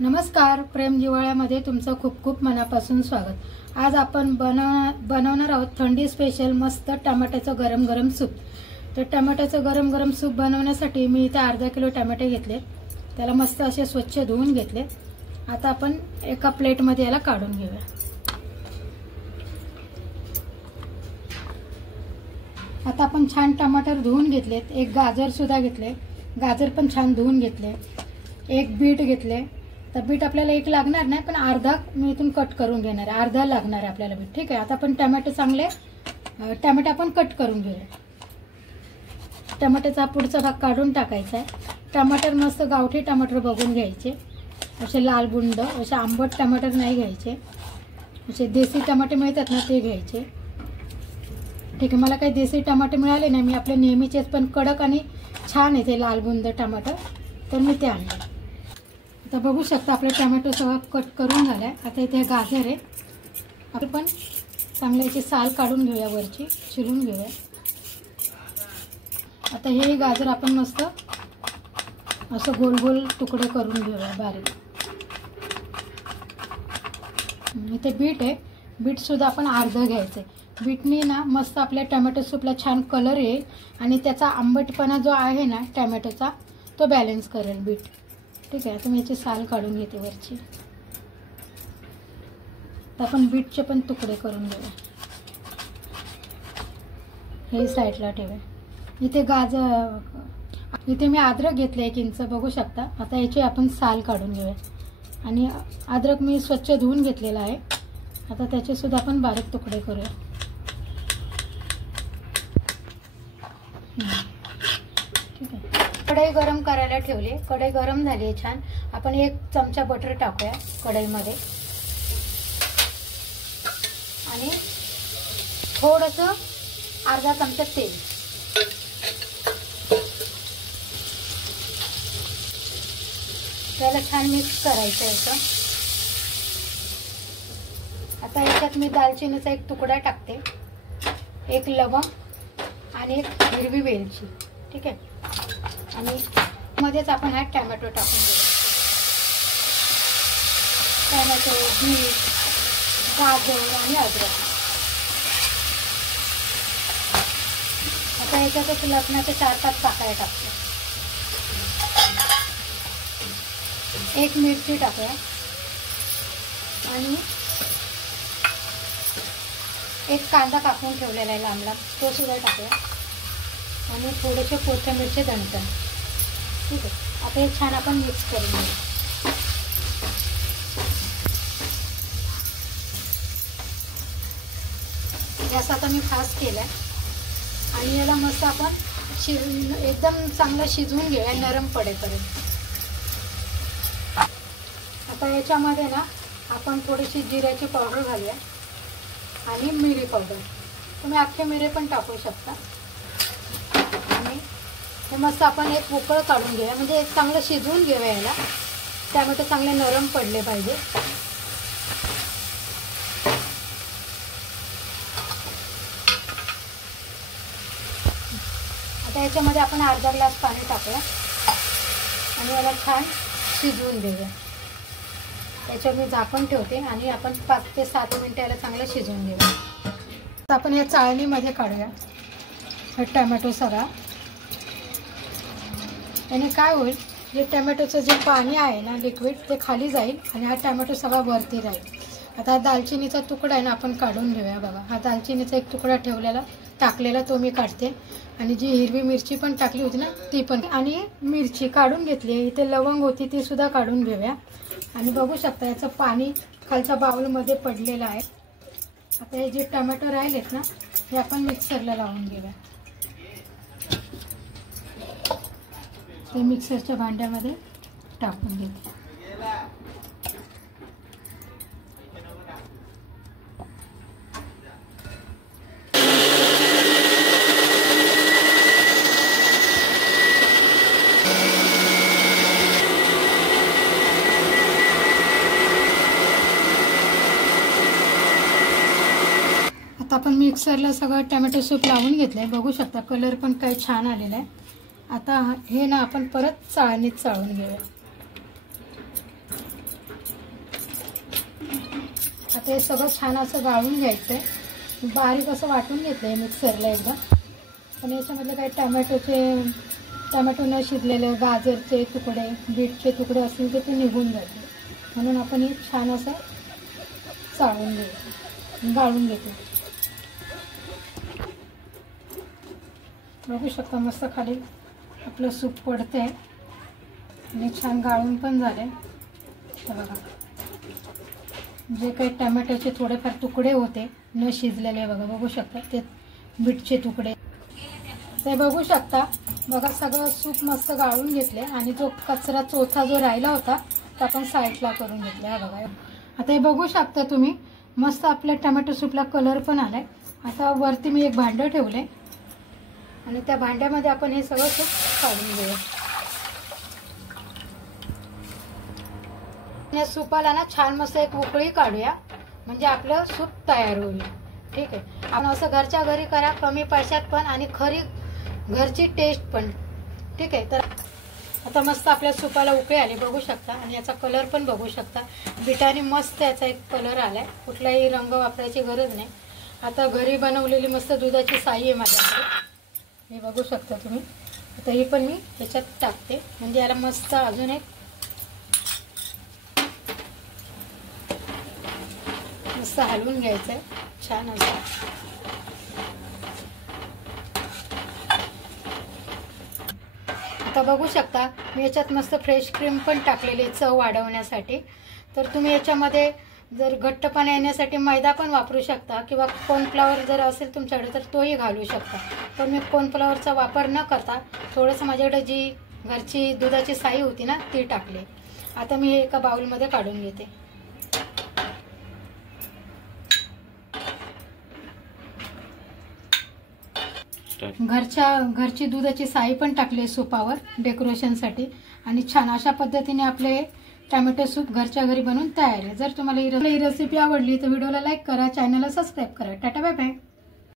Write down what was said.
नमस्कार, प्रेम जिव्हाळ्यामध्ये तुमचं खूप खूप मनापासून स्वागत। आज आपण बनवणार आहोत थंडी स्पेशल मस्त टमाट्याचं गरम गरम सूप। तर टमाट्याचं गरम गरम सूप बनवण्यासाठी मी इथे अर्धा किलो टमाटे घेतले, त्याला मस्त असे स्वच्छ धुवून घेतले। आता आपण एका प्लेटमध्ये याला काढून घेऊया। आता आपण छान टमाटर धुवून घेतलेत, एक गाजर सुद्धा घेतले, गाजर पण छान धुवून घेतले, एक बीट घेतले। तर बीट आपल्याला एक लागणार नाही, पण अर्धा मी इथून कट करून घेणार आहे, अर्धा लागणार आहे आपल्याला बीट। ठीक आहे, आता आपण टमाटे आपण कट करून घेऊया। टमाट्याचा पुढचा भाग काढून टाकायचा आहे। टमाटर मस्त गावठी टमाटर बघून घ्यायचे, असे लाल बुंड, असे आंबट टमाटर नाही घ्यायचे, असे देसी टमाटे मिळतात ना ते घ्यायचे। ठीक आहे, मला काही देसी टमाटे मिळाले नाही, मी आपले नेहमीचेच पण कडक आणि छान आहे ते लाल बुंद टमाटर, तर मी ते आणले। आता बघू शकता आपले टोमॅटो सगळं कट करून झालाय। आता इथे गाजर आहे, आपण पण चांगले याची साल काढून घेऊया, वरची चिरून घेऊया। आता हे गाजर आपण मस्त असं गोल गोल तुकडे करून घेऊया बारीक। इथे बीट आहे, बीट सुद्धा आपण अर्धा घ्यायचं आहे। बीटनी ना मस्त आपल्या टोमॅटो सूपला छान कलर येईल आणि त्याचा आंबटपणा जो आहे ना टोमॅटोचा तो बॅलन्स करेल बीट। ठीक आहे, आता मी याची साल काढून घेते वरची। तर आपण बीटचे पण तुकडे करून घेऊया, हे साईडला ठेवूया। इथे मी अद्रक घेतले 1 इंच बघू शकता। आता याची आपण साल काढून घेऊया आणि अद्रक मी स्वच्छ धुवून घेतलेला आहे। आता त्याचे सुद्धा आपण बारीक तुकडे करूया। ठीक आहे, कढई गरम करायला ठेवली, कढई गरम झाली आहे छान। आपण 1 चमचा बटर टाकूया कढईमध्ये आणि थोडंसं अर्धा चमचा तेल। त्याला छान मिक्स करायचं आहे। आता याच्यात मी दालचिनीचा 1 तुकडा टाकते, 1 लवंग आणि 1 हिरवी वेलची। ठीक आहे, आणि मध्येच आपण हा टोमॅटो टाकून घेऊ। टोमॅटो, बीट, गाजर आणि अद्रक। आता याच्यातच लसणाचे 4-5 पाकळ्या टाकतो, 1 मिरची टाकूया आणि 1 कांदा कापून ठेवलेला आहे लांब लांब, तो सुद्धा टाकूया आणि थोडेसे कोथिंबीरचे दंड। ठीक आहे, आता हे छान आपण मिक्स करून घेऊ। गॅस आता मी फास्ट केलाय आणि याला मस्त आपण एकदम चांगलं शिजवून घेऊया, नरम पडेपर्यंत। आता याच्यामध्ये ना आपण थोडीशी जिऱ्याची पावडर घालूया आणि मिरी पावडर, तुम्ही अख्खे मिरे पण टाकू शकता। आणि हे मस्त आपण 1 उकळ काढून घेऊया, म्हणजे चांगलं शिजवून घेऊया याला, टोमॅटो चांगले नरम पडले पाहिजे। आता याच्यामध्ये आपण अर्धा ग्लास पाणी टाकूया आणि याला छान शिजवून घेऊया। याच्यावर मी झाकण ठेवते आणि आपण 5 ते 7 मिनिटं याला चांगलं शिजवून घेऊया। आता आपण या चाळणीमध्ये काढूया हा टोमॅटो सगळा। याने काय होईल, जे टोमॅटोचं जे पाणी आहे ना लिक्विड ते खाली जाईल आणि हा टोमॅटो सगळा वरती राहील। आता दालचिनीचा तुकडा आहे ना आपण काढून घेऊया। बघा, हा दालचिनीचा 1 तुकडा टाकलेला तो मी काढते आणि जी हिरवी मिरची पण टाकली होती ना ती पण, आणि मिरची काढून घेतली। इथे लवंग होती ती सुद्धा काढून घेऊया आणि बघू शकता याचं पाणी खालच्या बाउलमध्ये पडलेलं आहे। आता हे जे टोमॅटो राहिलेत ना हे आपण मिक्सरला लावून घेऊया। ते मिक्सरच्या भांड्यामध्ये टाकून घेते। आता आपण मिक्सरला सगळं टोमॅटो सूप लावून घेतलंय, बघू शकता कलर पण काय छान आलेला आहे। आता हे ना आपण परत चाळणीत चाळून घेऊया। आता हे सगळं छान असं गाळून घ्यायचं आहे. बारीक असं वाटून घेतलं आहे मिक्सरला एकदा. पण याच्यामधले काही टमॅटो न शिजलेले, गाजरचे तुकडे, बीटचे तुकडे असतील तर ते निघून जाते. म्हणून आपण हे छान असं चाळून घ्यायचं, गाळून घेतो. बघू शकता मस्त खाली आपलं सूप पडते आणि छान गाळून पण झाले. बघा जे काही टमॅटोचे थोडेफार तुकडे होते न शिजलेले बघा, बघू शकता ते बीटचे तुकडे ते बघू शकता. बघा सगळं सूप मस्त गाळून घेतले आणि जो कचरा चोथा जो राहिला होता तो आपण साईडला करून घेतला. हा बघा, आता हे बघू शकता तुम्ही मस्त आपल्या टमॅटो सूपला कलर पण आलाय. आता वरती मी एक भांडं ठेवले आणि त्या भांड्यामध्ये आपण हे सगळं सूप काढून घेऊया. या सूपाला ना छान मस्त एक उकळी काढूया म्हणजे आपलं सूप तयार होईल. ठीक आहे, आपण असं घरच्या घरी करा, कमी पैशात पण आणि खरी घरची टेस्ट पण. ठीक आहे, तर आता मस्त आपल्या सूपाला उकळी आली बघू शकता आणि याचा कलर पण बघू शकता. बिटाने मस्त याचा एक कलर आलाय, कुठलाही रंग वापरायची गरज नाही. आता घरी बनवलेली मस्त दुधाची साई आहे माझ्याकडे, हे बघू शकता तुम्ही. आता ही पण मी याच्यात टाकते म्हणजे याला मस्त अजून एक मस्त हलवून घ्यायचं आहे छान असं. आता बघू शकता मी याच्यात मस्त फ्रेश क्रीम पण टाकलेली चव वाढवण्यासाठी. तर तुम्ही याच्यामध्ये जर घट्टपणा येण्यासाठी मैदा पण वापरू शकता किंवा कॉर्नफ्लॉवर जर असेल तुमच्याकडे तर तोही घालू शकता. पण मी कॉर्नफ्लॉवरचा वापर न करता थोडंसं माझ्याकडे जी घरची दुधाची साई होती ना ती टाकली. आता मी हे एका बाउलमध्ये काढून घेते. घरची दुधाची साई पण टाकली सूपावर डेकोरेशनसाठी आणि छान अशा पद्धतीने आपले टोमॅटो सूप घरच्या घरी बनवून तयार आहे. जर तुम्हाला ही रेसिपी आवडली तर व्हिडिओला लाईक करा, चॅनलला सबस्क्राईब करा. Tata bye bye.